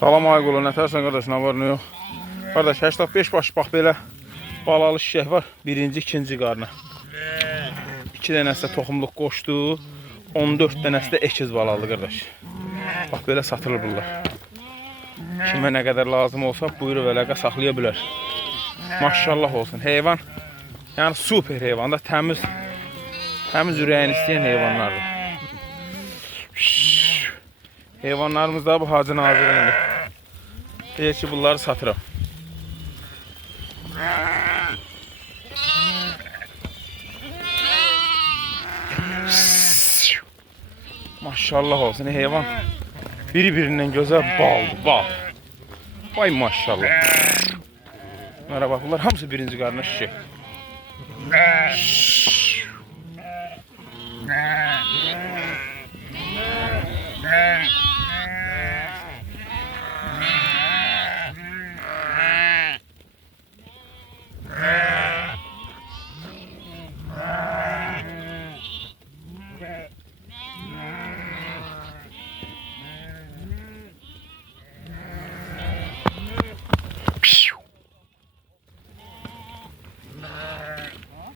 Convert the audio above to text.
Salam Aygulu, nətərsən qardaş, nə var, nə yox? Qardaş, 85 baş, bax belə balalı şişək var, birinci, ikinci qarına. 2 dənəsi də toxumluq qoşdu, 14 dənəsi də ekiz balalı qardaş. Bax belə satılır bunlar. Kimə nə qədər lazım olsa buyur və əlaqə saxlaya bilər. Maşallah olsun, heyvan, yəni super heyvan da, təmiz ürəyin istəyən heyvanlardır. Heyvanlarımız da bu Hacı Nazirində. Deyək ki, bunları satıram. Maşallah olsun, heyvan biri-birindən gözəl baldır, bal. Vay maşallah. Bunlara bax, bunlar hamısı birinci qarına şişək.